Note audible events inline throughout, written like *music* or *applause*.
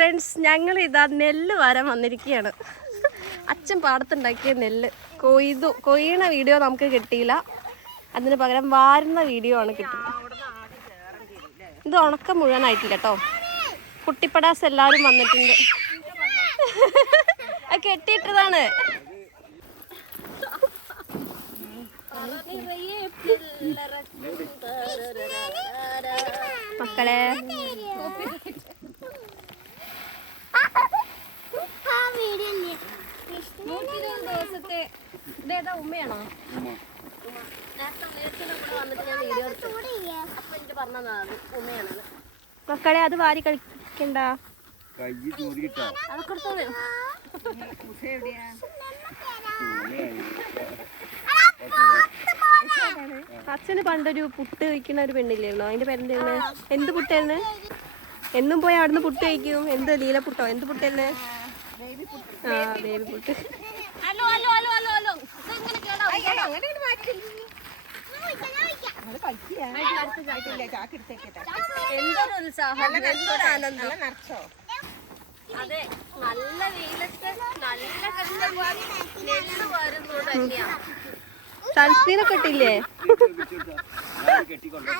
Friends ഞങ്ങൾ ഇതാ നെല്ല് വരാൻ വന്നിരിക്കുകയാണ്. അച്ഛൻ പാടത്തുണ്ടാക്കിയ നെല്ല്. കൊയ്തു കൊയ്യണ വീഡിയോ നമുക്ക് കിട്ടിയില്ല. അതിന് പകരം വാരുന്ന വീഡിയോ ആണ് കിട്ടിയത്. ഇത് ഉണക്കം മുഴുവനായിട്ടില്ല കേട്ടോ. കുട്ടിപ്പടാസ് എല്ലാവരും വന്നിട്ടുണ്ട്. കെട്ടിയിട്ടതാണ്. മക്കളെ നൂറ്റിയിരുപത് ദിവസത്തെ ഇതേതാ ഉമ്മയാണോ നേരത്തെ നേരത്തെ ഇവിടെ വന്നിട്ട് ഞാൻ വീഡിയോ അപ്പൊ എനിക്ക് പറഞ്ഞതാണ് ഉമ്മയാണെന്ന് മക്കളെ അത് വാരി കളിക്കണ്ട അച്ഛന് പണ്ടൊരു പുട്ട് കഴിക്കുന്ന ഒരു പെണ്ണില്ലായിരുന്നോ? അതിന്റെ പേരെന്തായിരുന്നു എന്ത് പുട്ടായിരുന്നു? എന്നും പോയി അവിടുന്ന് പുട്ട് കഴിക്കും. എന്ത് ലീല പുട്ടോ എന്ത് പുട്ടായിരുന്നു? ആ baby puttu. Hello hello hello. എന്തൊരു ഉത്സാഹം. എന്തൊരു ആനന്ദം. അതെ നല്ല വെയിലത്ത് നല്ല കഷ്ടപ്പാട് നെല്ല് വരുന്നത് തന്നെയാ. സൺസ്ക്രീനൊക്കെ ഇട്ടില്ലേ? കെട്ടിക്കൊണ്ടോ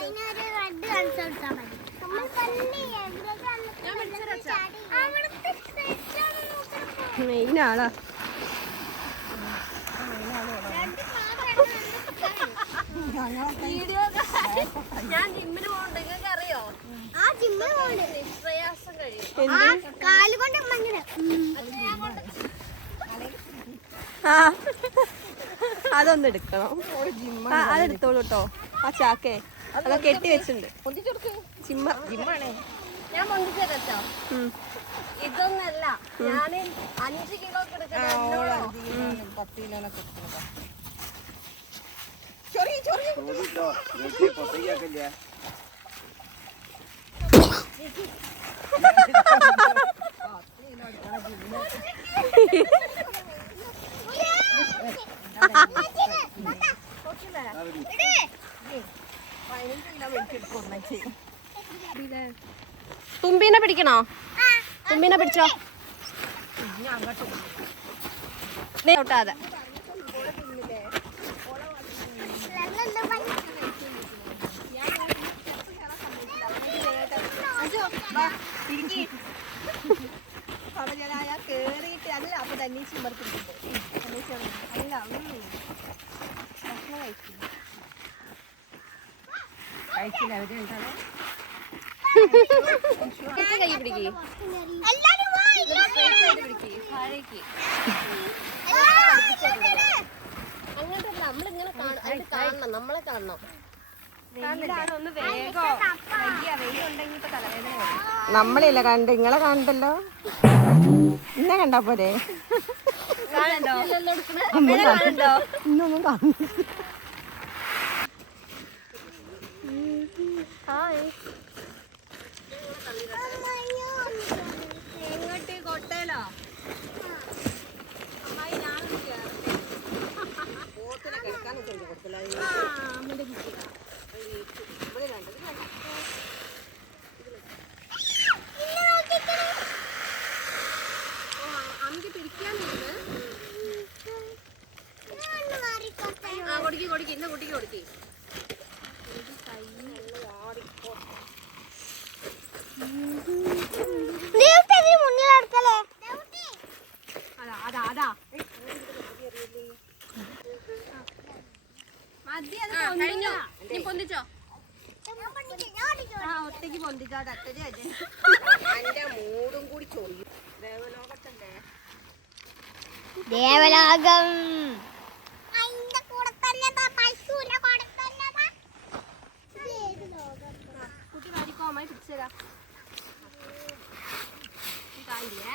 വീഡിയോ ഞാൻ ജിമ്മിന് അറിയോ നിഷ്പ്രയാസം കഴിയും ആ. അതൊന്ന് എടുക്കണം. ആ അതെടുത്തോളൂ കേട്ടോ ആ ചാക്കേ അതൊക്കെ കെട്ടി വെച്ചിട്ടുണ്ട്. ചിമ്മ. ഞാൻ പൊന്തിച്ചോ ഇതൊന്നല്ല. ഞാൻ അഞ്ച് കിലോ ചോദിച്ചോ വെട്ടി പൊത്തയ്യാക്കില്ല തുമ്പീനെ പിടിക്കണോ? തുമ്പീനെ പിടിച്ചോ? ദേ ഔട്ടാതെ കേറിയിട്ട് അല്ല അപ്പൊ തന്നെ ചിമ്മർത്തിട്ടുണ്ട് അല്ല കഴിച്ചില്ല അവർ എന്താണ്? കൈ പിടിക്കേ. പിടിക്കേ താഴേക്ക് അങ്ങനത്തെ നമ്മളിങ്ങനെ കാണ- അത് കാണണം. നമ്മളെ കാണണം നമ്മളില്ല കണ്ട് ഇങ്ങളെ കണ്ടല്ലോ? ഇന്നെ കണ്ടാ പോരെ? ഇന്നൊന്നും കാണുന്നു എങ്ങോട്ട് കൊട്ടയിലോ അമ്മയ്ക്ക് പിടിക്കാൻ ആ കൊടുക്കി കൊടുക്കി ഇന്ന കുട്ടിക്ക് കൊടുക്കി അതാ. കഴിഞ്ഞു നീ പൊന്തിച്ചോ? ആ ഒറ്റയ്ക്ക് പൊന്തിച്ചാ തട്ടരി എന്റെ മൂടും കൂടി ചൊറിയും. ദേവലോകത്തല്ലേ ദേവലോകം. കുട്ടി വരിക്കോ അമ്മായി പിടിച്ചതാ കായില്ലേ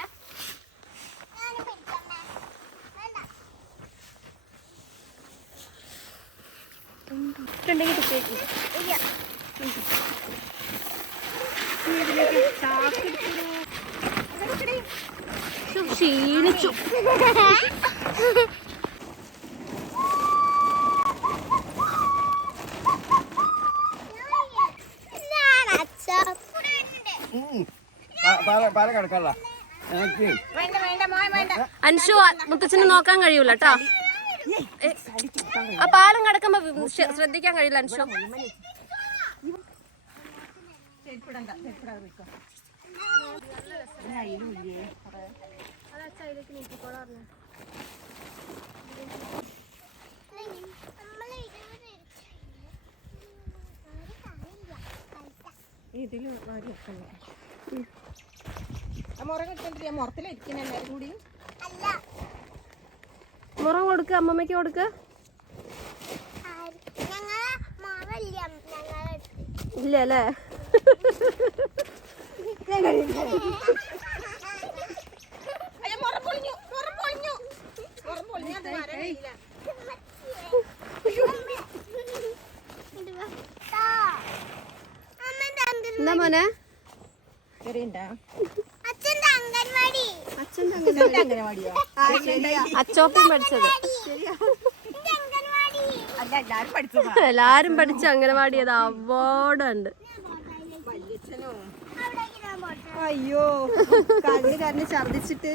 ഉണ്ടെങ്കിൽ കുത്തിയേക്ക് ക്ഷീണിച്ചു. പാല പാല കിടക്കല്ല എനിക്ക് വേണ്ട വേണ്ട മോൻ വേണ്ട. അൻഷു മുത്തച്ഛനെ നോക്കാൻ കഴിയൂല കേട്ടോ ആ പാലം കിടക്കുമ്പോ ശ്ര- ശ്രദ്ധിക്കാൻ കഴിയില്ല അനുഷോ ഇതിലും മുറ കിട്ടണ്ടില്ല മുറത്തിലിരിക്കുന്ന കൂടി. കൊടുക്ക അമ്മമ്മയ്ക്ക് കൊടുക്ക. ഇല്ല അല്ലേ *laughs* അയ്യോ മുറ പൊളിഞ്ഞു മുറ പൊളിഞ്ഞു മുറ പൊളിഞ്ഞു അത് വരണില്ല എന്താ മോനെ ശരിയുണ്ടാ അച്ഛന്റെ അംഗൻവാടി അച്ഛന്റെ അംഗനവാടിയോ അച്ചോപ്പൻ പഠിച്ചത്. എല്ലാരും പഠിച്ച അംഗനവാടി അത് അവാർഡ് ഉണ്ട് വല്യച്ഛനോ? അവിടേക്ക് ഞാൻ പോട്ടെ. അയ്യോ കണ്ണ് കണ്ണ് ഛർദിച്ചിട്ട്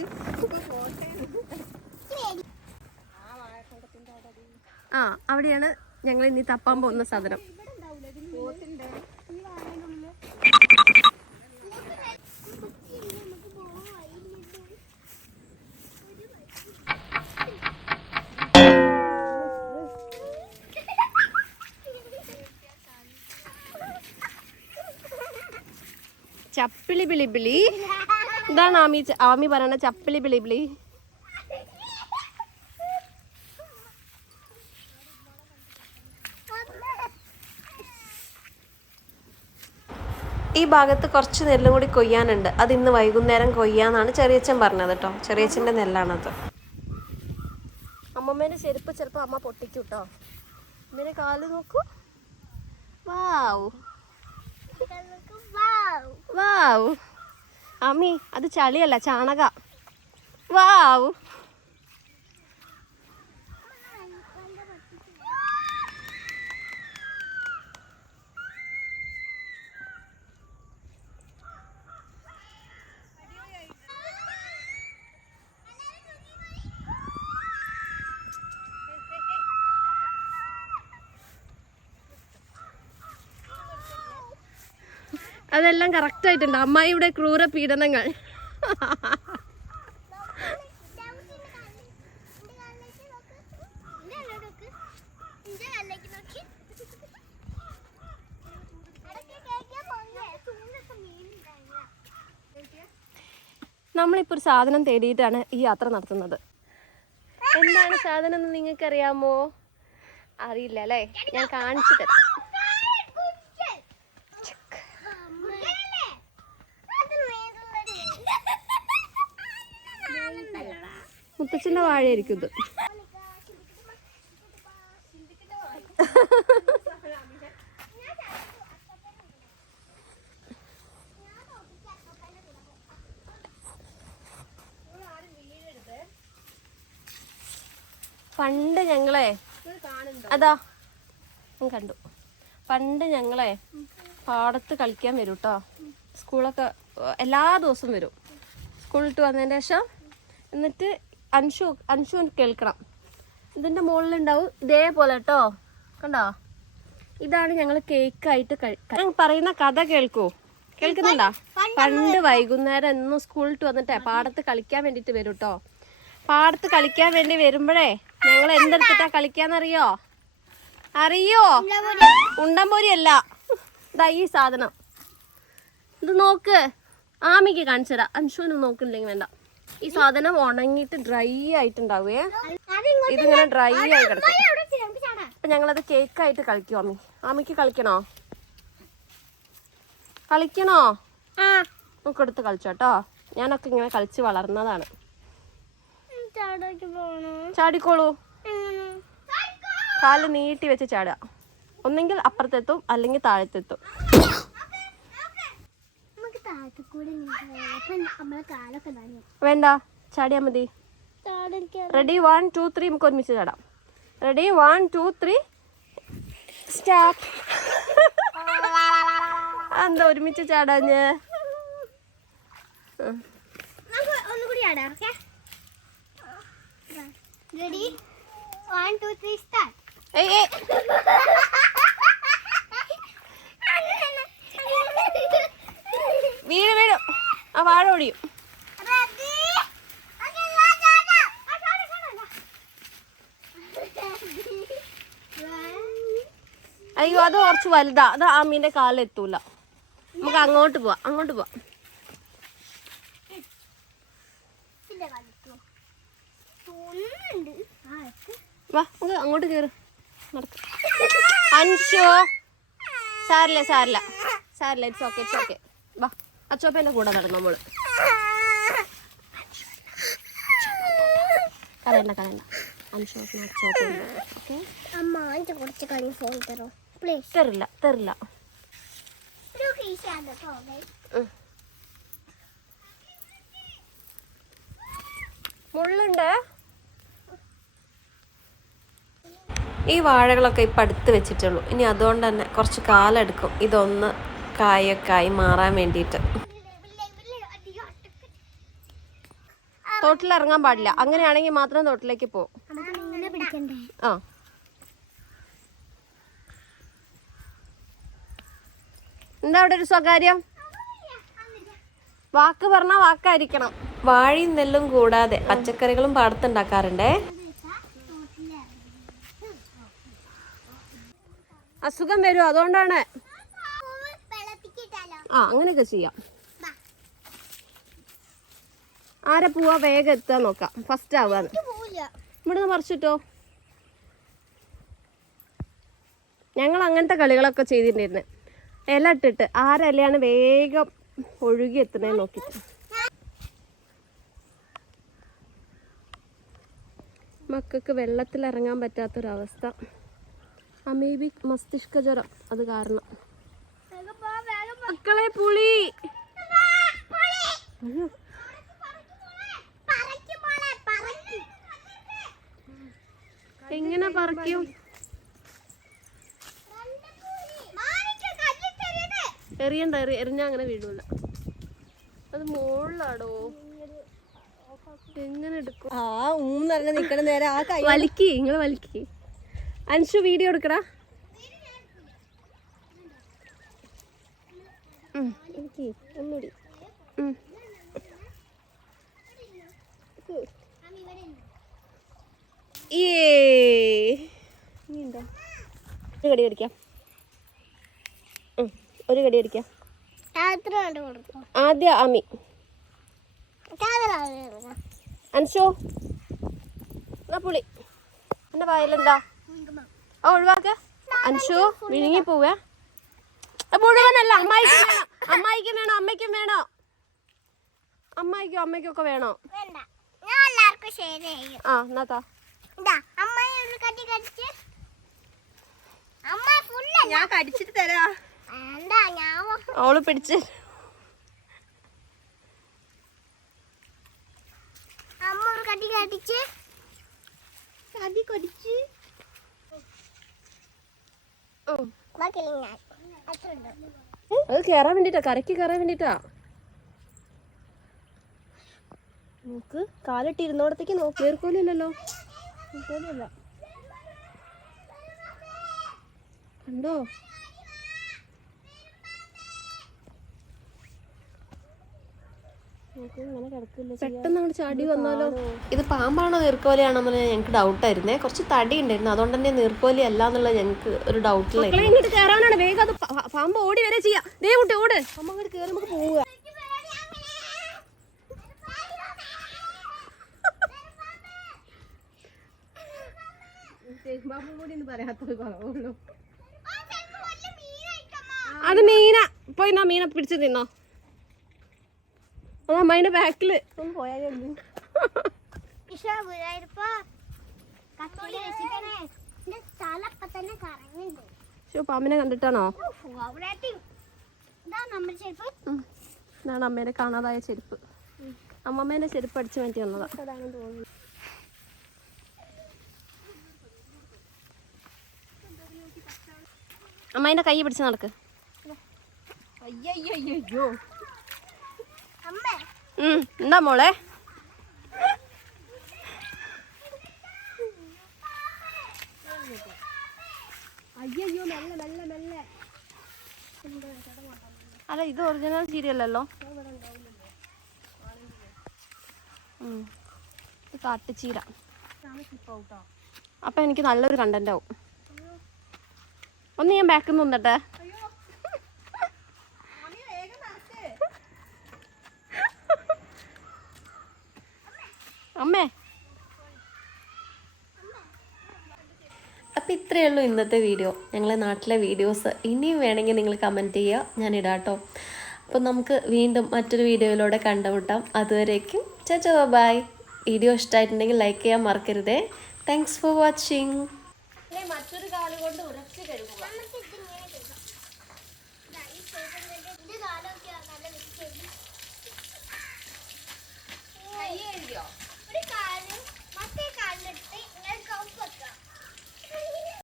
ആ അവിടെയാണ് ഞങ്ങൾ ഇനി തപ്പാൻ പോകുന്ന സാധനം. ചപ്പിളി ബിളിബിളി ഇതാണ് ആമി ആമി പറയണ ചപ്പിളി ബിളിബിളി ഈ ഭാഗത്ത് കുറച്ച് നെല്ലും കൂടി കൊയ്യാനുണ്ട്. അത് ഇന്ന് വൈകുന്നേരം കൊയ്യാന്നാണ് ചെറിയച്ഛൻ പറഞ്ഞത് കേട്ടോ ചെറിയച്ഛന്റെ നെല്ലാണത്. അമ്മമ്മേന്റെ ചെരുപ്പ് ചിലപ്പോൾ അമ്മ പൊട്ടിക്കും കേട്ടോ ഇതിന്റെ കാൽ നോക്കൂ. വാവ് വാവ്. അമ്മി അത് ചളിയല്ല ചാണക. വാവ് അതെല്ലാം കറക്റ്റ് ആയിട്ടുണ്ട്. അമ്മായിയുടെ ക്രൂര പീഡനങ്ങൾ. നമ്മളിപ്പോൾ ഒരു സാധനം തേടിയിട്ടാണ് ഈ യാത്ര നടത്തുന്നത്. എന്താണ് സാധനം എന്ന് നിങ്ങൾക്കറിയാമോ? അറിയില്ല അല്ലേ? ഞാൻ കാണിച്ചു തരാം. മുത്തച്ഛന്റെ വാഴയായിരിക്കും ഇത്. പണ്ട് ഞങ്ങളെ അതാ കണ്ടു. പണ്ട് ഞങ്ങളെ പാടത്ത് കളിക്കാൻ വരും കേട്ടോ സ്കൂളൊക്കെ എല്ലാ ദിവസവും വരും. സ്കൂളിട്ട് വന്നതിന് ശേഷം എന്നിട്ട് അൻഷു അൻഷു കേൾക്കണം. ഇതിന്റെ മുകളിലുണ്ടാവും ഇതേപോലെ കേട്ടോ. കണ്ടോ? ഇതാണ് ഞങ്ങൾ കേക്കായിട്ട് കഴിക്കാൻ പറയുന്ന കഥ കേൾക്കൂ. കേൾക്കുന്നുണ്ടോ? പണ്ട് വൈകുന്നേരം എന്നും സ്കൂളിൽ വന്നിട്ടേ പാടത്ത് കളിക്കാൻ വേണ്ടിയിട്ട് വരും കേട്ടോ പാടത്ത് കളിക്കാൻ വേണ്ടി വരുമ്പോഴേ ഞങ്ങൾ എന്തെടുത്തിട്ടാ കളിക്കാന്നറിയോ? അറിയോ? ഉണ്ടംപൊരി അല്ല ഇതാ ഈ സാധനം. ഇത് നോക്ക്. ആമിക്ക് കാണിച്ചു തരാം അൻഷുവിന് നോക്കുന്നില്ലെങ്കിൽ വേണ്ട. ഈ സാധനം ഉണങ്ങിട്ട് ഡ്രൈ ആയിട്ടുണ്ടാവേ. ഇതിങ്ങനെ ഡ്രൈ ആയി കിടക്കും. അപ്പൊ ഞങ്ങളത് കേക്കായിട്ട് കളിക്കും അമ്മി. അമ്മിക്ക് കളിക്കണോ? കളിക്കണോ? നമുക്ക് എടുത്ത് കളിച്ചോട്ടോ ഞാനൊക്കെ ഇങ്ങനെ കളിച്ച് വളർന്നതാണ്. ചാടിക്കോളൂ. കാൽ നീട്ടി വെച്ച് ചാടുക. ഒന്നെങ്കിൽ അപ്പുറത്തെത്തും അല്ലെങ്കിൽ താഴത്തെത്തും നമുക്ക് താഴത്ത് കൂടെ അപ്പൊ നമ്മളെ കാലൊക്കെ നനയും വേണ്ട ചാടിയാ മതി. റെഡി വൺ ടു ത്രീ നമുക്ക് ഒരുമിച്ച് ചാടാം. Ready one two three start എന്താ ഒരുമിച്ച് ചാടാഞ്ഞ്? ഒന്നുകൂടി ചാടാം ready one two three start ഏയ്. *laughs* ആ വാഴ ഒടിയും അയ്യോ അത് കുറച്ച് വലുതാ. അത് ആ മീന്റെ കാലെത്തൂല നമുക്ക് അങ്ങോട്ട് പോവാം അങ്ങോട്ട് പോവാം. വാ നമുക്ക് അങ്ങോട്ട് കയറ് നടക്ക. അൻഷോ. സാരില്ല സാരില്ല. സാരില്ല ഇറ്റ്സ് ഓക്കെ ഇറ്റ്സ് ഓക്കെ അച്ചോപ്പന്റെ കൂടെ നടന്നു നമ്മൾ കരയണ്ട കരയണ്ട. അൻഷോപ്പിന് അച്ചോപ്പ ഓക്കെ അമ്മ കുറച്ച് കഴിഞ്ഞ് ഫോൺ തരോ. പ്ലീസ് തരില്ല തരില്ല. മുള്ളുണ്ട്. ഈ വാഴകളൊക്കെ ഇപ്പം അടുത്ത് വെച്ചിട്ടുള്ളൂ. ഇനി അതുകൊണ്ട് തന്നെ കുറച്ച് കാലെടുക്കും. ഇതൊന്ന് കായൊക്കെ ആയി മാറാൻ വേണ്ടിയിട്ട്. തോട്ടിൽ ഇറങ്ങാൻ പാടില്ല. അങ്ങനെയാണെങ്കിൽ മാത്രം തോട്ടിലേക്ക് പോകും ആ. എന്താ അവിടെ ഒരു സ്വകാര്യം? വാക്ക് പറഞ്ഞ വാക്കായിരിക്കണം. വാഴയും നെല്ലും കൂടാതെ പച്ചക്കറികളും പാടത്തുണ്ടാക്കാറുണ്ടേ? അസുഖം വരും. അതുകൊണ്ടാണ്. ആ അങ്ങനെയൊക്കെ ചെയ്യാം. ആരെ പോവാ വേഗം എത്താൻ നോക്കാം. ഫസ്റ്റ് ആവാന്ന് ഇവിടുന്ന് മറിച്ചിട്ടോ ഞങ്ങൾ അങ്ങനത്തെ കളികളൊക്കെ ചെയ്തിട്ടുണ്ടായിരുന്നു. ഇല ഇട്ടിട്ട് ആരലയാണ് വേഗം ഒഴുകി എത്തുന്നേ നോക്കി. മക്കൾക്ക് വെള്ളത്തിൽ ഇറങ്ങാൻ പറ്റാത്തൊരവസ്ഥ. അമീബിക് മസ്തിഷ്ക ജ്വരം അത് കാരണം. മക്കളെ പുളി അയ്യോ, പറക്ക് മോളെ, പറക്ക്. എങ്ങനെ പറിക്കും. എറിയണ്ട എറി എറിഞ്ഞാ അങ്ങനെ വീഴൂല. അത് മുകളിലാടോ എങ്ങനെ എടുക്കും? ആ ഊന്നറിഞ്ഞ നിക്കണ നേരെ ആ കൈ വലിക്കി നിങ്ങൾ വലിക്കി. അൻഷു വീഡിയോ എടുക്കടാ. ഒന്നുകൂടി ഇനിയുണ്ടോ? ഒരു കടി കടിക്കാം. ഒരു കടി കടിക്കാം. ആദ്യ അമി. അൻഷു എന്നാ പുളി. എന്റെ വായിലെന്താ? ആ ഒഴിവാക്ക. അൻഷു വിഴുങ്ങി പോവേ അത് മുഴുവനല്ല അമ്മായിക്കും വേണം. അമ്മായിക്കും വേണം അമ്മയ്ക്കും വേണോ. അമ്മായിക്കും അമ്മയ്ക്കും ഒക്കെ വേണോ ആ എന്നാത്താ ഞാൻ കടിച്ചിട്ട് തരാ. അവൾ പിടിച്ച്. അമ്മ ഒരു കടിച്ച്. കടി കടിച്ച്. അത് കേറാൻ വേണ്ടിട്ടാ കരക്ക് കയറാൻ വേണ്ടിട്ടാ. നോക്ക് കാലിട്ട് ഇരുന്നോടത്തേക്ക് കേറിക്കോലില്ല കണ്ടോ? പെട്ടെന്ന് അങ്ങോട്ട് ചാടി വന്നാലോ? ഇത് പാമ്പാണോ നീർക്കോലയാണോ എന്ന് ഞങ്ങൾക്ക് ഡൗട്ട് ആയിരുന്നേ. കുറച്ച് തടി ഉണ്ടായിരുന്നു അതുകൊണ്ട് തന്നെ നീർക്കോലി അല്ല എന്നുള്ള ഞങ്ങൾക്ക് ഒരു ഡൗട്ടിലായിരുന്നു ഇങ്ങോട്ട് കേറാനാണ്. വേഗം അത് പാമ്പ് ഓടി വരെ ചെയ്യാം. ദേ കുട്ടി ഓട്. അമ്മ അങ്ങോട്ട് കയറി നമുക്ക് പോവുക. അത് മീന. പോയി നാ മീനെ പിടിച്ച് തിന്നോ. അത് അമ്മയുടെ ബാക്കിൽ അമ്മനെ പാമ്പിനെ കണ്ടിട്ടാണോ? ഇതാണ് അമ്മേനെ കാണാതായ ചെരുപ്പ്. അമ്മമ്മേനെ ചെരുപ്പ് അടിച്ചു മാറ്റി വന്നതാ. അമ്മേന്റെ കൈ പിടിച്ച് നടക്ക്. അയ്യോ അമ്മ. ഉം, എന്താ മോളെ? അയ്യോ മെല്ലെ മെല്ലെ മെല്ലെ. അല്ല ഇത് ഒറിജിനൽ സീരിയലല്ലോ ഉം. ഇത് കാട്ടുചീര. അപ്പൊ എനിക്ക് നല്ലൊരു കണ്ടന്റ് ആവും. ഒന്ന് ഞാൻ ബാക്കിൽ നിന്ന് നിന്നിട്ടെ. അമ്മേ. അപ്പോൾ ഇത്രയേ ഉള്ളൂ ഇന്നത്തെ വീഡിയോ ഞങ്ങളെ നാട്ടിലെ വീഡിയോസ് ഇനിയും വേണമെങ്കിൽ നിങ്ങൾ കമന്റ് ചെയ്യുക. ഞാൻ ഇടാട്ടോ അപ്പോൾ നമുക്ക് വീണ്ടും മറ്റൊരു വീഡിയോയിലൂടെ കണ്ടുമുട്ടാം. അതുവരേക്കും ചോ ബൈ. വീഡിയോ ഇഷ്ടമായിട്ടുണ്ടെങ്കിൽ ലൈക്ക് ചെയ്യാൻ മറക്കരുതേ. താങ്ക്സ് ഫോർ വാച്ചിങ് മറ്റൊരു കാൽ കൊണ്ട്